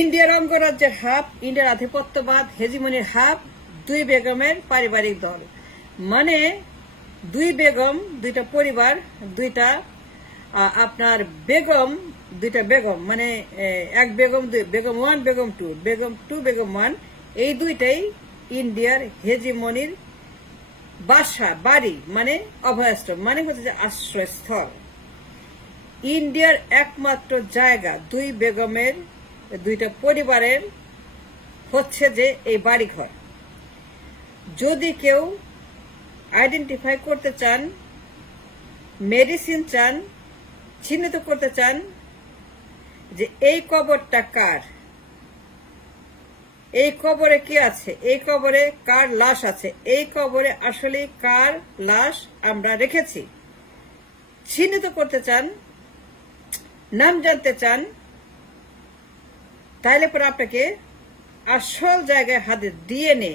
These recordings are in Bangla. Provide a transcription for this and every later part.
ইন্ডিয়ার অঙ্গরাজ্যের হাব, ইন্ডিয়ার আধিপত্যবাদ, হেজিমনির হাব, দুই বেগমের পারিবারিক দল। মানে দুই বেগম, দুইটা পরিবার, দুইটা আপনার বেগম, দুইটা বেগম, মানে এক বেগম, দুই Begum one, Begum two, Begum one, এই দুইটাই ইন্ডিয়ার হেজিমনির বাসা, বাড়ি, মানে অভয়াশ্রম, মানে হচ্ছে যে আশ্রয়স্থল। ইন্ডিয়ার একমাত্র জায়গা দুই বেগমের, দুইটা পরিবারের হচ্ছে যে এই বাড়িঘর। যদি কেউ আইডেন্টিফাই করতে চান, মেডিসিন চান, চিহ্নিত করতে চান যে এই কবরটা কার, এই কবরে কি আছে, এই কবরে কার লাশ আছে, এই কবরে আসলে কার লাশ আমরা রেখেছি, চিহ্নিত করতে চান, নাম জানতে চান, তাইলে পরে আপনাকে আসল জায়গায় হাতে ডিএনএ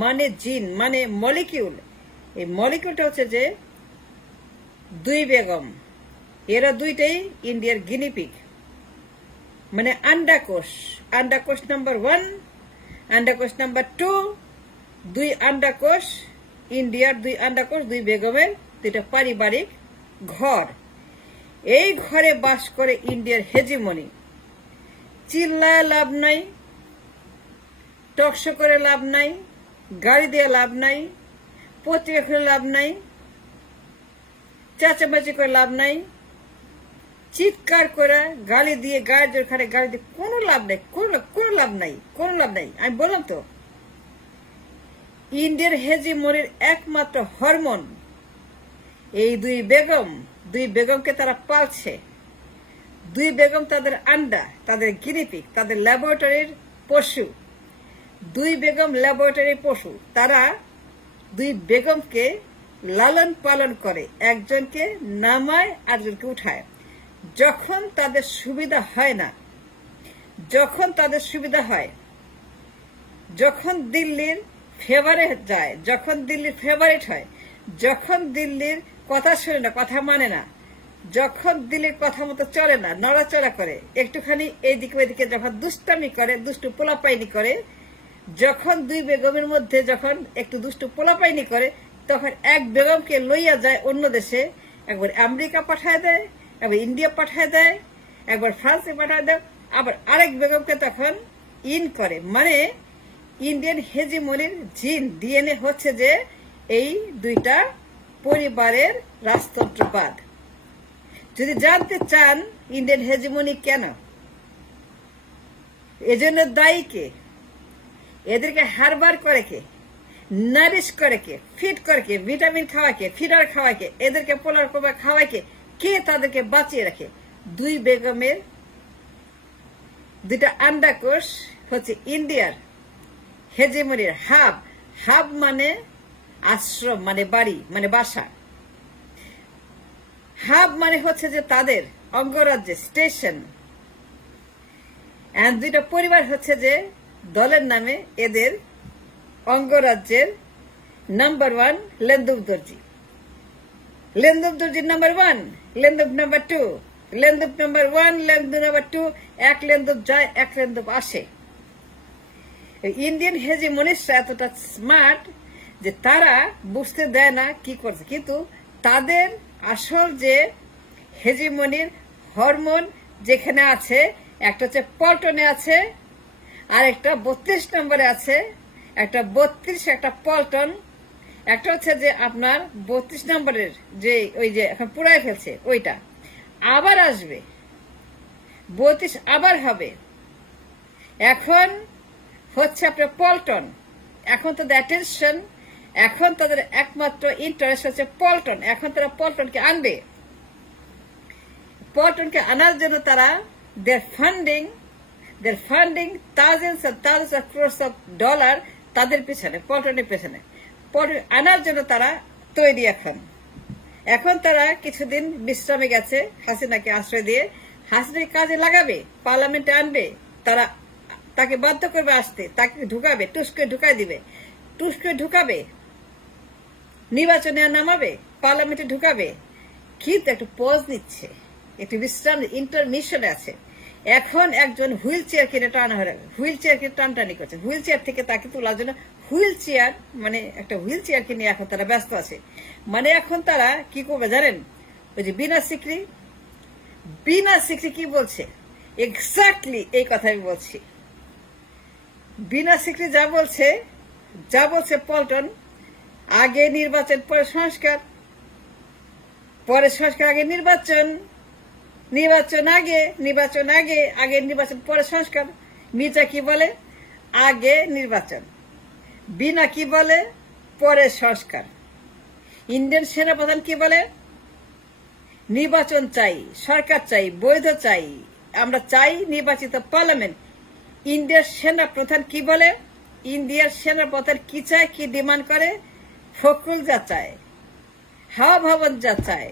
মানে জিন মানে মলিকিউল, এই মলিকিউলটা হচ্ছে যে দুই বেগম, এরা দুইটাই ইন্ডিয়ার গিনিপিগ, মানে আন্ডাকোষ, আন্ডাকোষ নাম্বার 1, আন্ডাকোষ নাম্বার 2, দুই আন্ডাকোষ, ইন্ডিয়ার দুই আন্ডাকোষ, দুই বেগমের দুইটা পারিবারিক ঘর। এই ঘরে বাস করে ইন্ডিয়ার হেজিমনি। চিল্লায় লাভ নাই, টকশো করে লাভ নাই, গাড়ি দিয়ে লাভ নাই, পত্রিকা খুলে লাভ নাই, চেঁচামেচি করে লাভ নাই, চিৎকার করে গালি দিয়ে, গায়ের জোর খাটে গালি দিয়ে কোনো লাভ নাই, কোনো লাভ নাই, কোনো লাভ নাই। আমি বললাম তো, ইন্ডিয়ার হেজিমনির একমাত্র হরমোন এই দুই বেগম, দুই বেগমকে তারা পালছে। দুই বেগম তাদের আন্ডা, তাদের গিনিপিগ, তাদের ল্যাবরেটরির পশু। দুই বেগম ল্যাবরেটরি পশু। তারা দুই বেগমকে লালন পালন করে, একজনকে নামায় আরেকজনকে উঠায়। যখন তাদের সুবিধা হয় না, যখন তাদের সুবিধা হয়, যখন দিল্লির ফেভারিট যায়, যখন দিল্লির ফেভারিট হয়, যখন দিল্লির কথা শুনে না, কথা মানে না, যখন দিল্লির কথা মতো চলে না, নড়াচড়া করে, একটুখানি এইদিকে ওইদিকে যখন দুষ্টামি করে, দুষ্টু পোলাপাইনি করে, যখন দুই বেগমের মধ্যে যখন একটু দুষ্টু পোলাপাইনি করে, তখন এক বেগমকে লইয়া যায় অন্য দেশে, একবার আমেরিকা পাঠায় দেয়, একবার ইন্ডিয়া পাঠায় দেয়, একবার ফ্রান্সে পাঠায় দেয়, আবার আরেক বেগমকে তখন ইন করে। মানে ইন্ডিয়ান হেজিমনির জিন ডিএনএ হচ্ছে যে এই দুইটা পরিবারের রাজতন্ত্রবাদ। যদি জানতে চান ইন্ডিয়ান হেজিমনি কেন, এজন্য দায়ী কে, এদেরকে হারবার করে কে, নারিশ করে কে, ফিট করে কে, ভিটামিন খাওয়া কে, ফিডার খাওয়া কে, এদেরকে পোলার কোবা খাওয়ায় কে, কে তাদেরকে বাঁচিয়ে রাখে? দুই বেগমের দুইটা আন্ডাকোষ হচ্ছে ইন্ডিয়ার হেজিমনির হাব। হাব মানে আশ্রম, মানে বাড়ি, মানে বাসা। হাব মানে হচ্ছে যে তাদের অঙ্গরাজ্যের স্টেশন। দুইটা পরিবার হচ্ছে যে দলের নামে এদের অঙ্গরাজ্যের নাম্বার 1 লেন্দুব দর্জি, লেন্দুব দর্জি নাম্বার 1, লেন্দুব নাম্বার 2, লেন্দুব নাম্বার 1, লেন্দুব নাম্বার 2, এক লেন্দুব যায়, এক লেন্দুব আসে। ইন্ডিয়ান হেজিমনিস্টরা এতটা স্মার্ট যে তারা বুঝতে দেয় না কি করছে, কিন্তু তাদের আসল যে হেজিমনির হরমোন যেখানে আছে, একটা হচ্ছে পল্টনে আছে, আর একটা 32 নম্বরে আছে, একটা 32, একটা পল্টন, একটা হচ্ছে যে আপনার 32 নম্বরের যে ওই যে এখন পুরাই ফেলছে ওইটা আবার আসবে, 32 আবার হবে। এখন হচ্ছে আপনার পল্টন, এখন তাদের অ্যাটেনশন, এখন তাদের একমাত্র ইন্টারেস্ট হচ্ছে পল্টন। এখন তারা পল্টনকে আনবে, পল্টনকে আনার জন্য তারা দের funding thousands of crores of dollar তাদের পেছনে, পল্টনের পেছনে। পল্টন আনার জন্য তারা তৈরি। এখন তারা কিছুদিন বিশ্রামে গেছে, হাসিনাকে আশ্রয় দিয়ে, হাসিনাকে কাজে লাগাবে, পার্লামেন্টে আনবে, তারা তাকে বাধ্য করবে আসতে, তাকে ঢুকাবে, টুসকে ঢুকাই দিবে, টুসকে ঢুকাবে, নির্বাচনে নামাবে, পার্লামেন্টে ঢুকাবে। কিন্তু একটু পজ নিচ্ছে, একটু বিশ্রাম, ইন্টারমিশনে আছে। এখন একজন হুইল চেয়ার কিনে টানাটানি করছে, হুইল চেয়ার থেকে তাকে তোলার জন্য হুইল চেয়ার মানে একটা হুইল চেয়ার কিনে এখন তারা ব্যস্ত আছে। মানে এখন তারা কি করবে জানেন? ওই যে বিনা সিকরি কি বলছে, এক্স্যাক্টলি এই কথা আমি বলছি। বিনা সিকরি যা বলছে পল্টন, আগে নির্বাচন পরে সংস্কার, পরে সংস্কার আগে নির্বাচন, নির্বাচন পরে সংস্কার। মির্জা কি বলে? আগে নির্বাচন। বিনা কি বলে? পরে সংস্কার। ইন্ডিয়ান সেনাপ্রধান কি বলে? নির্বাচন চাই, সরকার চাই, বৈধ চাই, আমরা চাই নির্বাচিত পার্লামেন্ট। ইন্ডিয়ার সেনাপ্রধান কি বলে? ইন্ডিয়ার সেনাপ্রধান কি চায়, কি ডিমান্ড করে? ফখরুল যা চায়, হাওয়া ভবন যা চায়,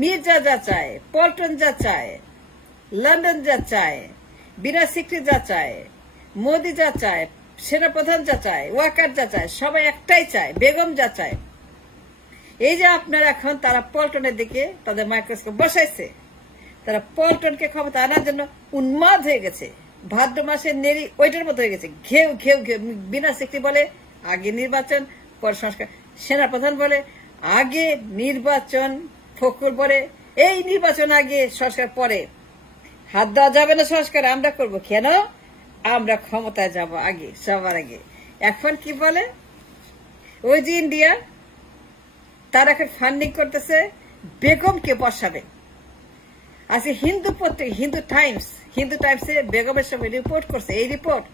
মির্জা যা চায়, পল্টন যা চায়, লন্ডন যা চায়, বিনা সিকরি যা চায়, মোদি যা চায়, সেনাপ্রধান যা চায়, ওয়াকার যা চায়, সবাই একটাই চায়, বেগম যা চায়। এই যে আপনার এখন তারা পল্টনের দিকে তাদের মাইক্রোস্কোপ বসাইছে, তারা পল্টনকে ক্ষমতা আনার জন্য উন্মাদ হয়ে গেছে, ভাদ্র মাসের নেরি ওইটার মতো হয়ে গেছে। ঘেউ ঘেউ ঘেউ। বিনা সিকরি বলে আগে নির্বাচন পরে সংস্কার, সেনাপ্রধান বলে আগে নির্বাচন, ফখরুল বলে এই নির্বাচন আগে সংস্কার পরে। হাত দেওয়া যাবে না সংস্কার, আমরা করব কেন? আমরা ক্ষমতায় যাব আগে, সবার আগে। এখন কি বলে? ওই যে ইন্ডিয়া তারা এখন ফান্ডিং করতেছে বেগমকে বসাবে। আজকে হিন্দু টাইমসে বেগমের সঙ্গে রিপোর্ট করছে। এই রিপোর্ট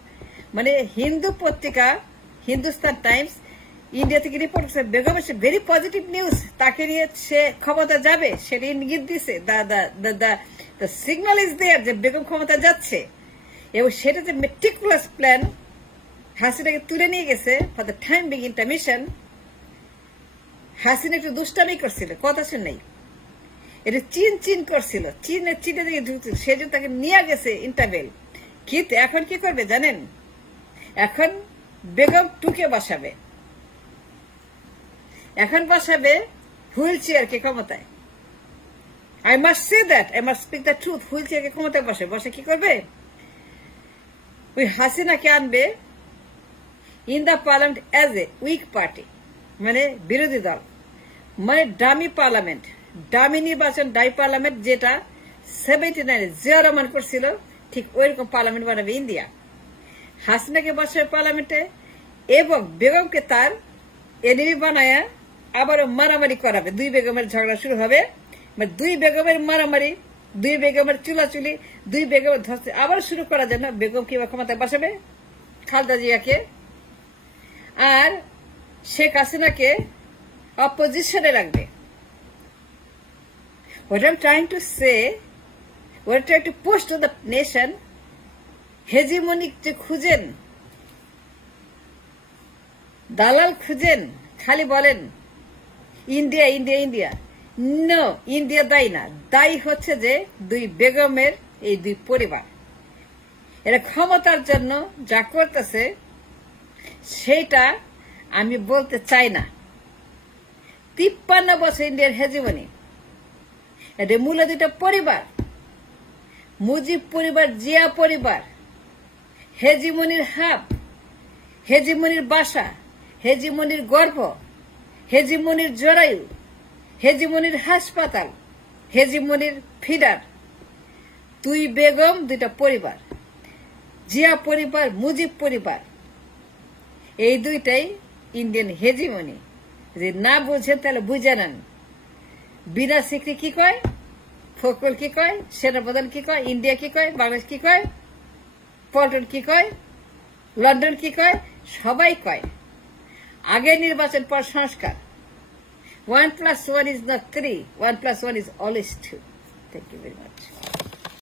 মানে হিন্দু পত্রিকা হিন্দুস্তান টাইমস ইন্ডিয়া থেকে রিপোর্ট করছে বেগমের ভেরি পজিটিভ নিউজ, তাকে নিয়ে সে ক্ষমতা যাবে সেটা ইঙ্গিত দিছে। দ্য সিগন্যাল ইজ দেয়ার যে বেগম ক্ষমতা যাচ্ছে, এবং সেটা যে মেটিকুলাস প্ল্যান হাসিনাকে তুলে নিয়ে গেছে for the time being intermission. হাসিনা একটু দুষ্টামি করছিল, কথা শুন নাই, এটা চিন করছিল, চীনের দিকে ঢুকছিল, সেজন্য তাকে নিয়ে গেছে ইন্টারভেল। কিন্তু এখন কি করবে জানেন? এখন বেগম টুকে বসাবে, এখন বসাবে হুইল চেয়ারকে ক্ষমতায়। I must say that, I must speak the truth. Wheel চেয়ারকে ক্ষমতায় বসে কি করবে? ওই হাসিনাকে আনবে in the parliament as a weak party, মানে বিরোধী দল, মানে ডামি পার্লামেন্ট, ডামি নির্বাচন, ডাই পার্লামেন্ট, যেটা 79 জিয়া রহমান করছিল, ঠিক ওইরকম পার্লামেন্ট বানাবে ইন্ডিয়া। হাসিনাকে বসাবে পার্লামেন্টে এবং বেগমকে তার এনিমি বানায় আবারও মারামারি করাবে। দুই বেগমের ঝগড়া শুরু হবে, দুই বেগমের মারামারি, দুই বেগমের চুলাচুলি, দুই বেগমের ধস্তে আবার শুরু করার জন্য বেগম কিংবা ক্ষমতায় বসাবে খালেদা জিয়াকে, আর শেখ হাসিনাকে অপোজিশনে রাখবে। What I'm trying to say, what I'm trying to push to the nation, hegemonic যে খুঁজেন, দালাল খুঁজেন, খালি বলেন India India India. No, India দায়ী না, দায়ী হচ্ছে যে দুই বেগমের এই দুই পরিবার। এরা ক্ষমতার জন্য যা করতেছে সেটা আমি বলতে চাই না। 53 বছর ইন্ডিয়ার হেজিমনি, এটা মূল দুইটা পরিবার, মুজিব পরিবার, জিয়া পরিবার। হেজিমনির হাব, হেজিমনির বাসা, হেজিমনির গর্ভ, হেজিমনির জরায়ু, হেজিমনির হাসপাতাল, হেজিমনির ফিডার। দুই বেগম, দুইটা পরিবার, জিয়া পরিবার, মুজিব পরিবার, এই দুইটাই ইন্ডিয়ান হেজিমনি। যদি না বুঝেন তাহলে বুঝে নেন। বিনা সিকরি কি কয়, ফখরুল কি কয়, সেনাপ্রধান কি কয়, ইন্ডিয়া কি কয়, বাংলাদেশ কি কয়, পল্টন কি কয়, লন্ডন কি কয়, সবাই কয় আগে নির্বাচন পর সংস্কার। 1+1 is not 3, 1+1 is always 2. Thank you very much.